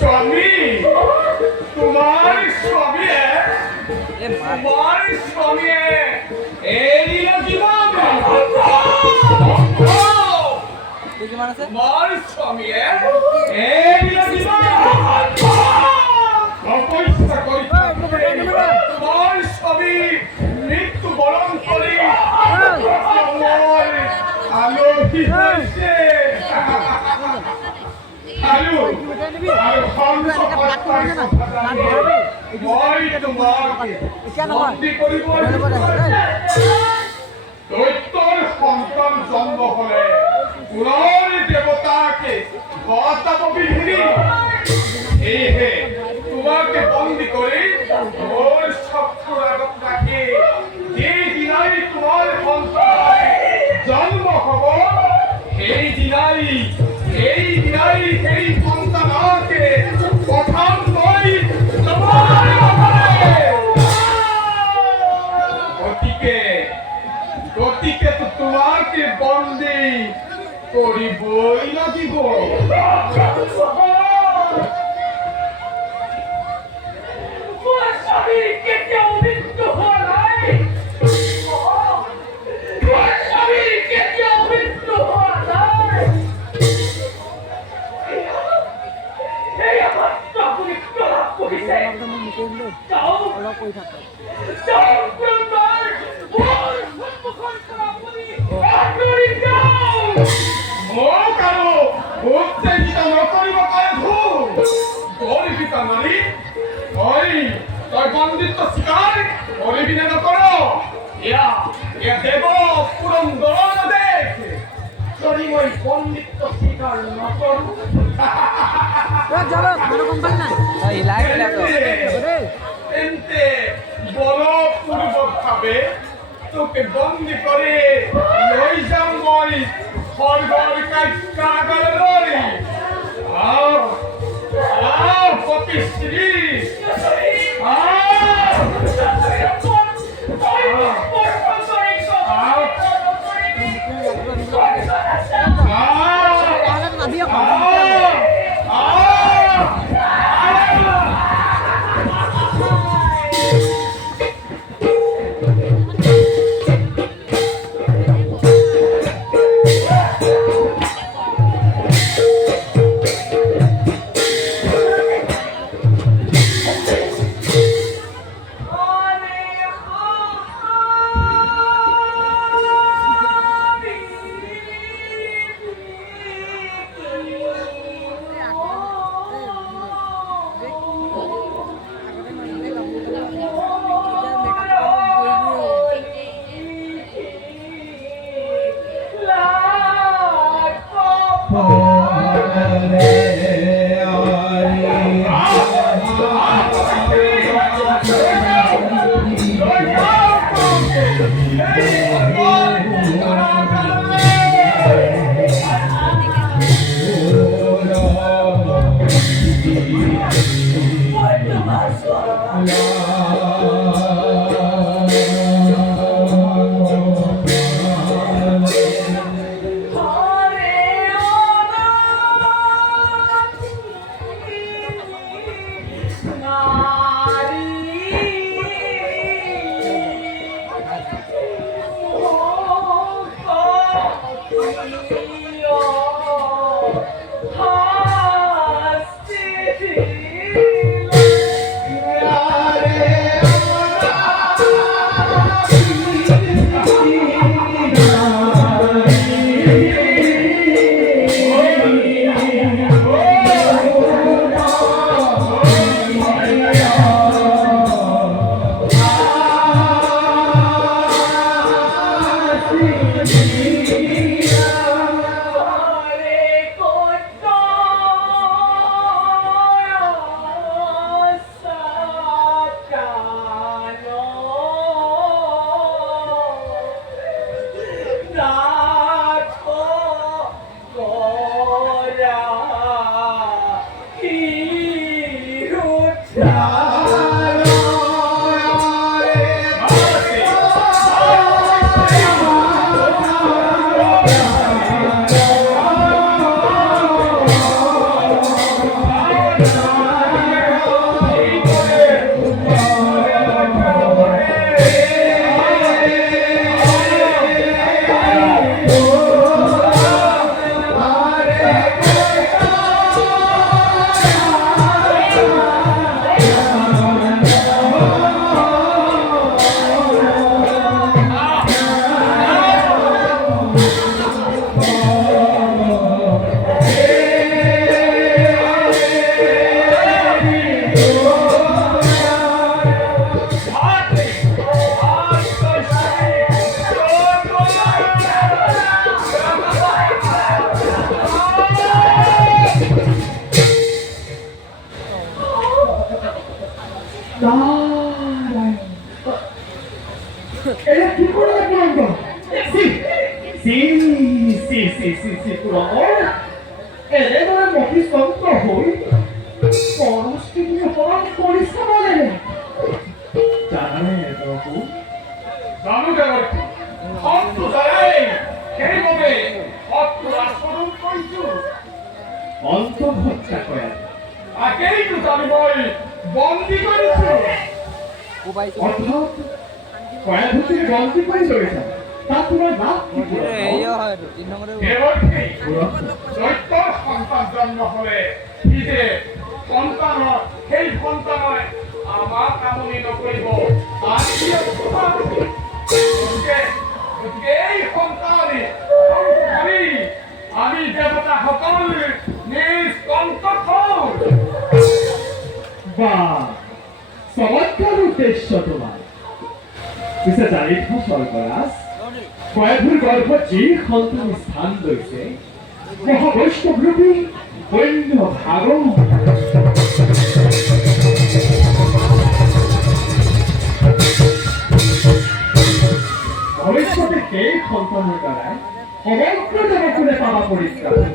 স্বামী তোমার স্বামী তোমার স্বামী এই জীবন তোমার স্বামী এই জীবন অপেক্ষা করি তোমার স্বামী মৃত্যু বরণ করে আলোকি হয়েছে আলু আর হংস মই তোমাকে বন্দী কৰিব দৈত্যৰ সন্তান জন্ম হলে পুৰৰ দেৱতাকে বতাব বিহিনী এইহে তোমাকে বন্দী কৰি মোৰ চকুৰ আগত ৰাখি যে দিনাই তোমাৰ সন্তান জন্ম হব সেই দিনাই সেই সন্তানকে প্ৰথম মই গতিকে তো তোমাকে বন্দী করিবই লাগিব বন্দিত্ব স্বীকার করবি না করো দেব পুরন্দর দেখে যদি ওই বন্দিত্ব স্বীকার না করো বলপূর্বক ভাবে তোকে বন্দি করে লই যাম মই স্বর্গর কারাগারে পতিশ্রী Yeah. নারায়ণ। এরা কি করলে পুরন্দর? সি সি সি সি সি সি পুরন্দর, এলেবারে মহিষতন্ত্র হই পরশকে নিয়ে অপরাধ করিস না বলে জানে প্রভু। জানো দেবর্ষী, অন্ত যায় সেই মনে অত্র আচরণ করিছু। অন্তর্হত্যা করে তাকেই তো জানিবই বন্দি করেছ। অর্থাৎ কয়াধুতির বন্দি করে চলেছে। তা তোমার নাম কি দেবর্ষী, দৈত্যর সন্তান জন্ম হলে নিজে সন্তান সেই সন্তানই আমার কামনি নকরিব। আর কি গতিকে এই সন্তানই আমি দেবতা সকল নিজ কণ্ঠ। বা চমৎকার উদ্দেশ্য তোমার। পিছে জানিত স্বৰ্গৰাজ, কয়াধুৰ গৰ্ভত যি সন্তান স্থান লৈছে মহাবৈষ্ণৱৰূপী বন্য ভাগৱ। ভৱিষ্যতে সেই সন্তানৰ দ্বাৰাই সমগ্ৰ জগতখনে পাবা পৰিত্ৰাণ।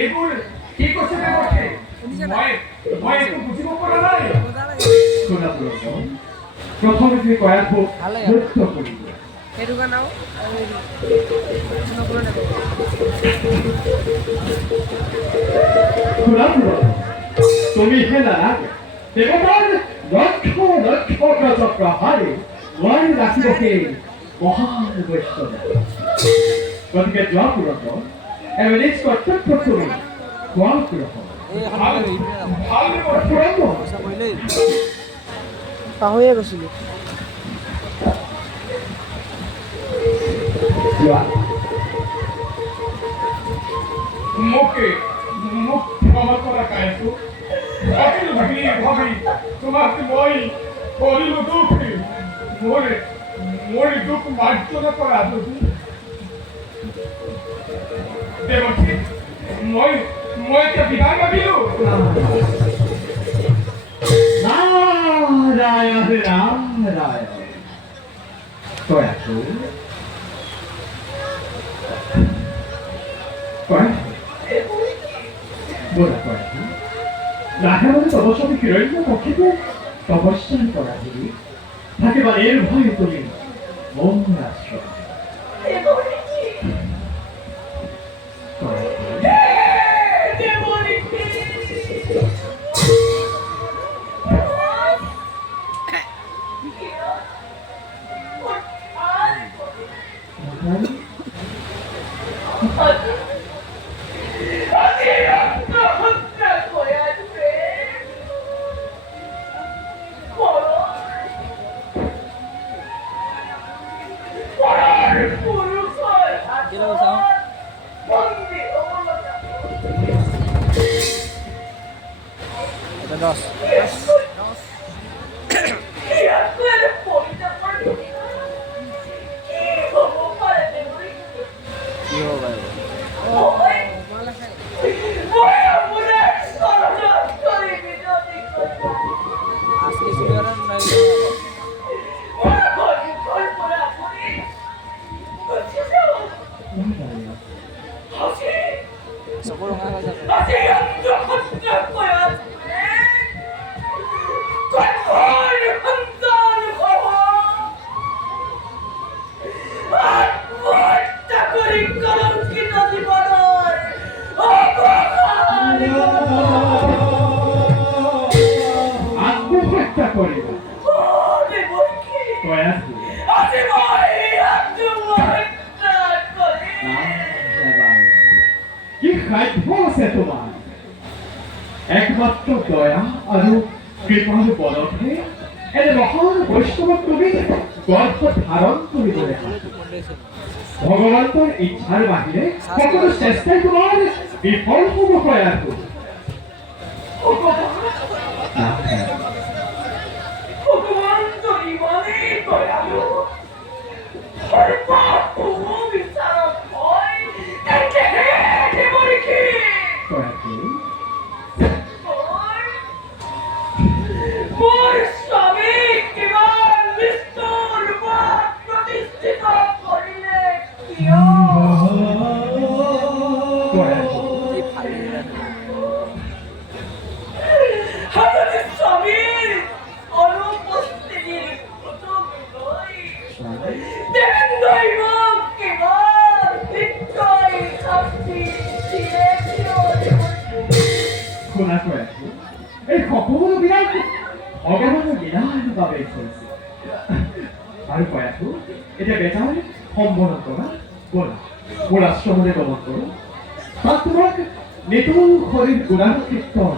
এইবোৰ কি কৈছে দেৱৰ্ষী? মই একো বুজিব পৰা নাই। শুনা পুৰন্দৰ, প্ৰথমে তুমি কয়াধুক মুক্ত কৰিব। শুনা পুৰন্দৰ, তুমিহে নালাগে দেৱতাৰ লক্ষ লক্ষ চক্ৰ হাৰি নোৱাৰি ৰাখিব সেই মহান বৈষ্ণৱ। গতিকে যোৱা পুৰন্দৰ, এনে নিজ কৰ্তব্য তুমি গোৱা পুৰন্দৰ। পাহৰিয়ে গৈছিলো। মোক ক্ষমা কৰা কাইছো। ভাবি তোমাক মই কৰিলো দুখ। মোৰ দুখ মাৰ্জনা কৰা দেৱৰ্ষী, মই এতিয়া বিদায় মাগিলো। নারায়ণ নারায়ণ। কয়াধু বলা কয়াধু, রাধাবনে তপস্যাকে হিরণ্য পক্ষীকে তপস্যা করা দিবি থাকিবা এর ভয়ে তুমি মন আশ্রয়। দশ কি হবে আজকে ছিল সকল আত্মহত্যা করিবা কয়াধু। কি সাধ্য আছে তোমাৰ? একমাত্ৰ দয়া আৰু কৃপাৰ বলতহে এনে মহান বৈষ্ণৱক তুমি গৰ্ভ ধাৰণ কৰিবলৈ ভগৱন্তৰ ইচ্ছাৰ বাহিৰে সকলো চেষ্টাই তোমাৰ বিফল হ'ব কয়াধু। শুনাকৈ আছো এই সকলো বিয়াই ভগৱানৰ লীলাৰ বাবে কৰিছে আৰু কৈ আছো এতিয়া বেটাৰ সম্বোধন কৰা ব'লা মোৰ আশ্ৰমলৈ গমন কৰোঁ তাত তোমাক নিতুল শৰীৰ গুণানুকীৰ্তন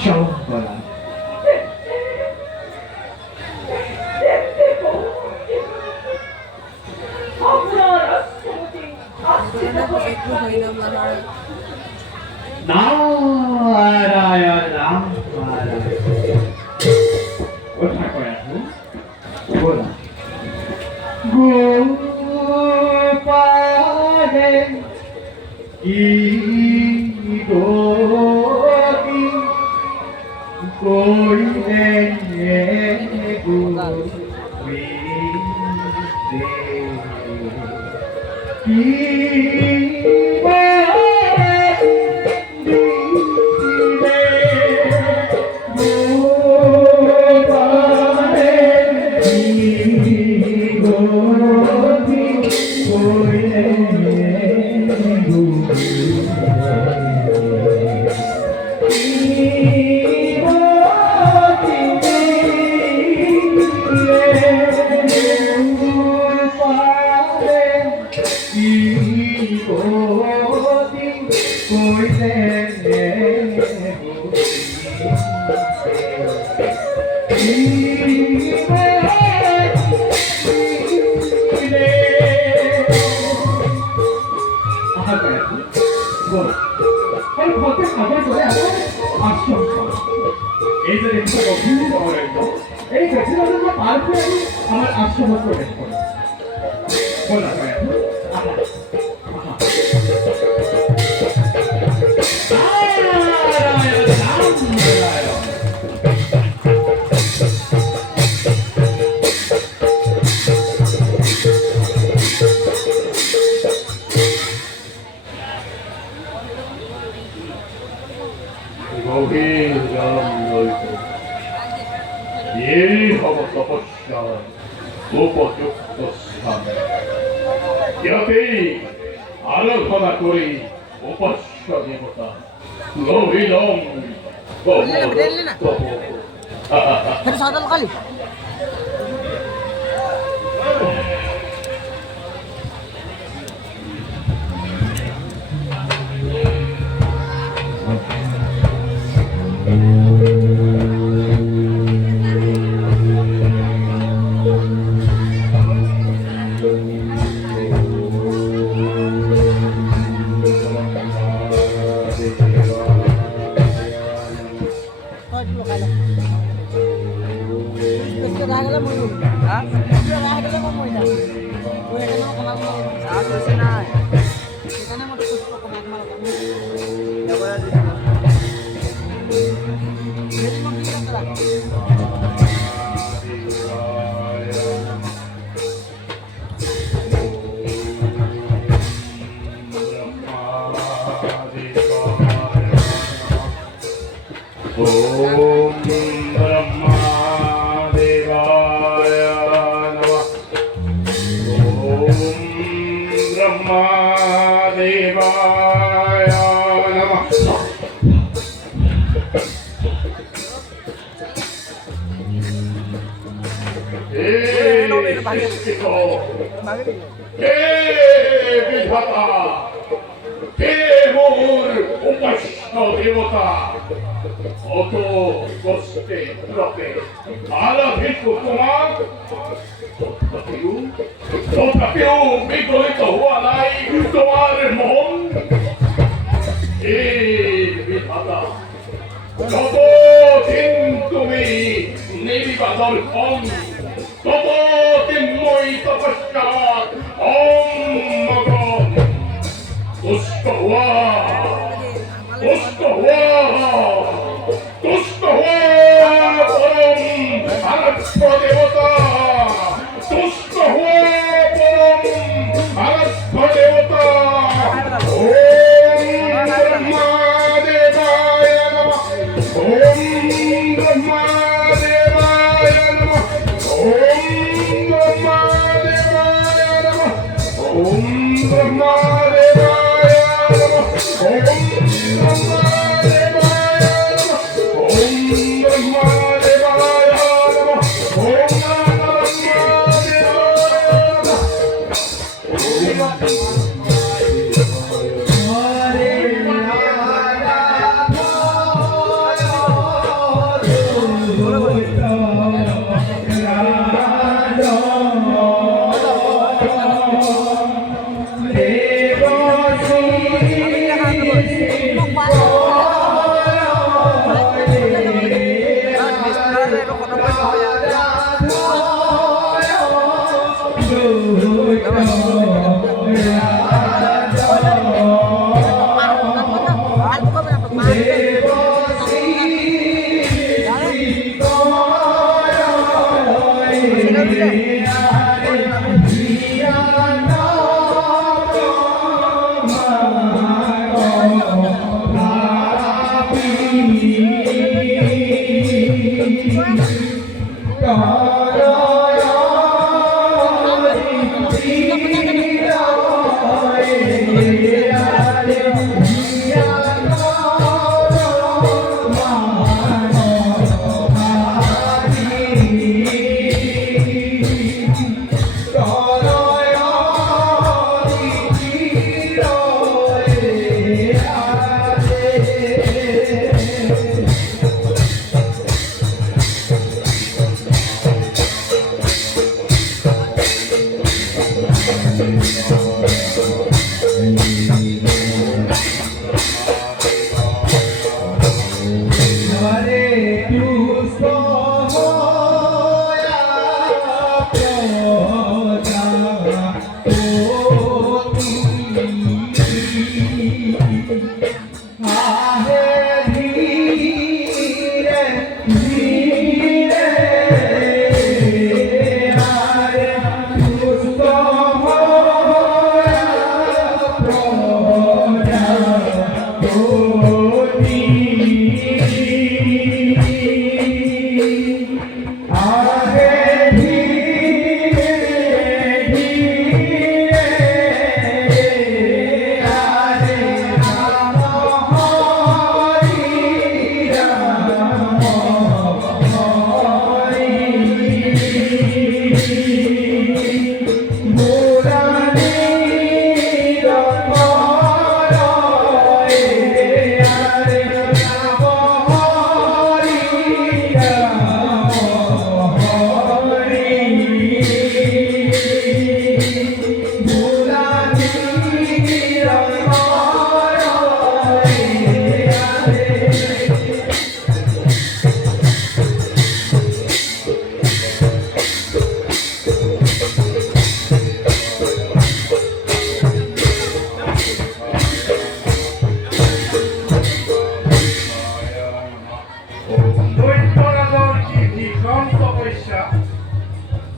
শ্ৰৱণ কৰা নারায়ণ নাম কথা কৈ আছো ব'লা গোপালে কি গতি কৰিলে আমার আশ্রম প্রবেশ করে বলা হয় এই হব তপস্যা উপযুক্ত স্থান ইয়াতেই আরাধনা করি উপাস্য দেবতা গভীরম দেবতা অত কষ্টে রপে আরাধিত তোমার তথাপিও বিগলিত হওয়া নাই তোমার মন বিধাতা যতদিন তুমি নির্বাচন হন ততদিন মই তপস্যা তুষ্ট হওয়া তুষ্ট হওয়া তুষ্ট হওয়া পরম আরাধ্য দেবতা তুষ্ট হওয়া পরম আরাধ্য দেবতা ওম ব্রহ্মাদেবায় নমঃ ওম ব্রহ্মাদেবায় নমঃ ওম ব্রহ্মাদেবায় নমঃ ওম ব্রহ্মাদেবায় নমঃ ওম ব্রহ্মাদেবায়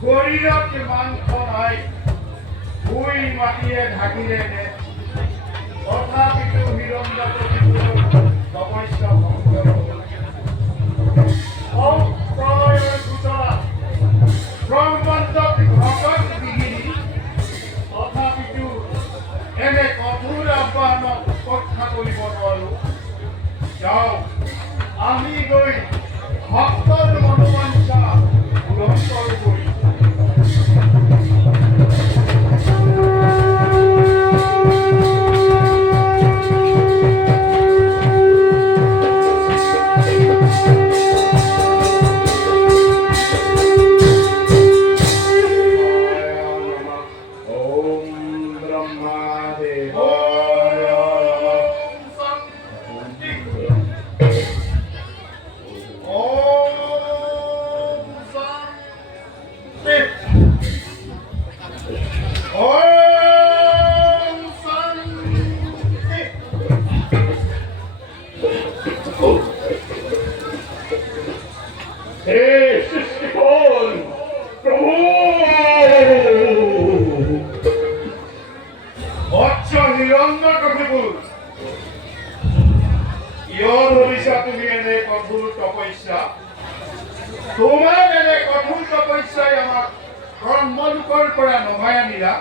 শৰীৰত মাংস নাই, ভুই মাটিয়ে ঢাকিলে নে, তথাপিতো হিৰণ্যকশিপুৰ তপস্যা ভংগ নহ'ল। প্ৰলয়ৰ সূচনা ব্ৰহ্মাণ্ডক ভকত বিঘিনি, তথাপিতো এনে কঠোৰ আহ্বানক উপেক্ষা কৰিব নোৱাৰো। যাওঁ, আমি গৈ ভক্তৰ মনোবাঞ্ছা পূৰণ কৰোঁগৈ। তুমি এনে কঠোৰ তপস্যা, তোমাৰ এনে কঠোৰ তপস্যাই আমাক কৰ্মলোকৰ পৰা নমাই আনিলা।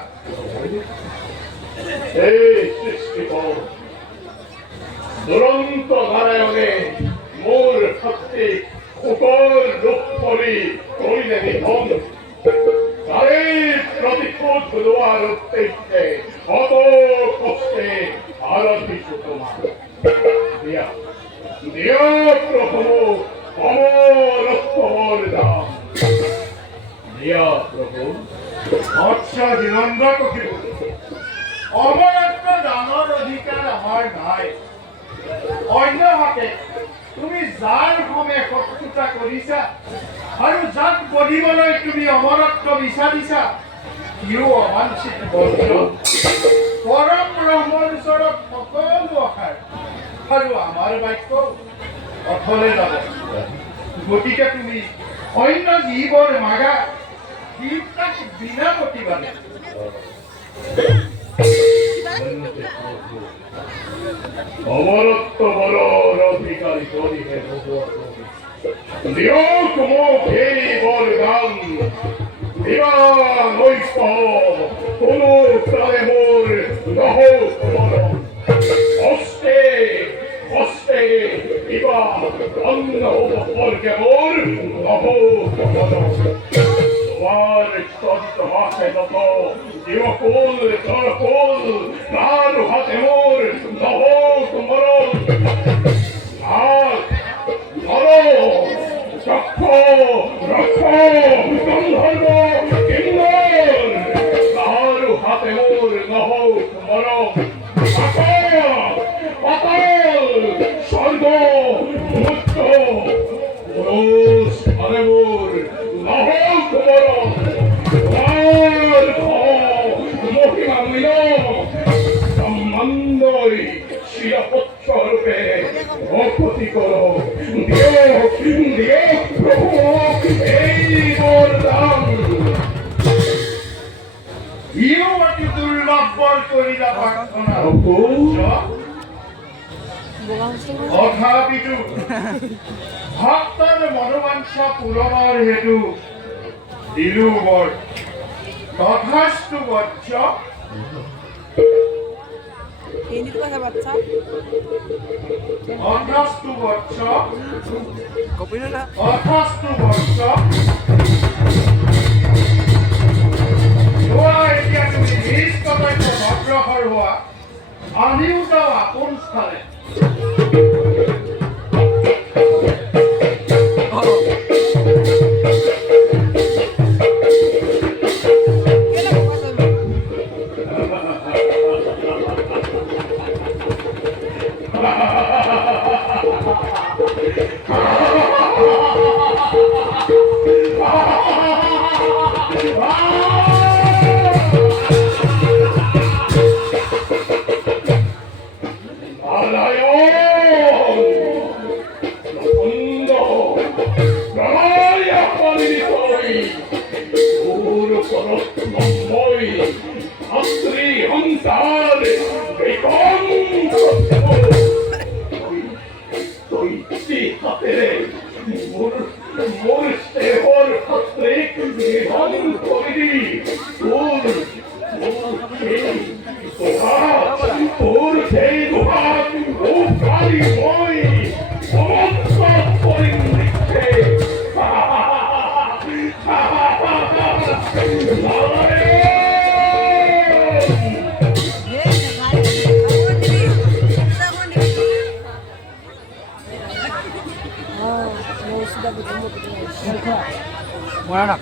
এই সৃষ্টিকৰ দুৰন্ত নাৰায়ণে মোৰ শক্তিক শোকৰ ৰূপ কৰি কৰিলে নিধন। তাৰেই প্ৰতিশোধ লোৱাৰ উদ্দেশ্যে কত কষ্টে আৰাধিছো তোমাক। দিয়া দিয়া প্ৰভু অমৰ দাম, দিয়া প্ৰভু। আচ্ছা হিৰণ্য কশিপু, অমৰত্ব দানৰ অধিকাৰ আমাৰ নাই। অন্যহাতে তুমি যাৰ সমে শত্ৰুতা কৰিছা আৰু যাক বধিবলৈ তুমি অমৰত্ব বিচাৰিছা, সিও অবাঞ্ছিত বৰ্জ। পৰম ব্ৰহ্মৰ ওচৰত সকলো আশাৰ আৰু আমাৰ বাক্য অথলে যাব গতিকে তুমি অন্য জীৱৰ মাগা জীৱটাক বিনা প্ৰতিবাদে অমরত্ব বলর অধিকারী করিবে দিয়ক মোক এই বরদান দিবা নৈক কোনো প্রাণে মোর নহক মরণ অস্তে অস্তে দিবা অন্য বর্গে মোর নহক মরণ তোমার চরিত হাতে নত দিবকুল জলকুল তার হাতে মোর নহক মরণ আর মরো চক্ষ রক্ষ গন্ধর্ব কিঙ্গল তার হাতে মোর নহক মরণ পাতাল পাতাল স্বর্গ মুক্ত পুরুষ হাতে মোর নহক মরণ আর মহিমা মিল সম্বন্ধই শিরপক্ষ রূপে অক্ষতি করো দিও প্রভু এই বরদান ইও অতি দুৰ্লভ বৰ কৰিলা প্ৰাৰ্থনা তথাপিতো ভক্তৰ মনোবাঞ্ছা পূৰণৰ হেতু দিলো বৰ তথাস্তু বচ্চ হিন্দিতে কথা বাচ্চা তথাস্তু বচ্চ কপিল না তথাস্তু বচ্চ লোৱা এতিয়া তুমি নিজ কৰ্তব্য অগ্ৰসৰ হোৱা আমিও যাওঁ আপোন স্থানে কেলা কথা বলবি মৰা না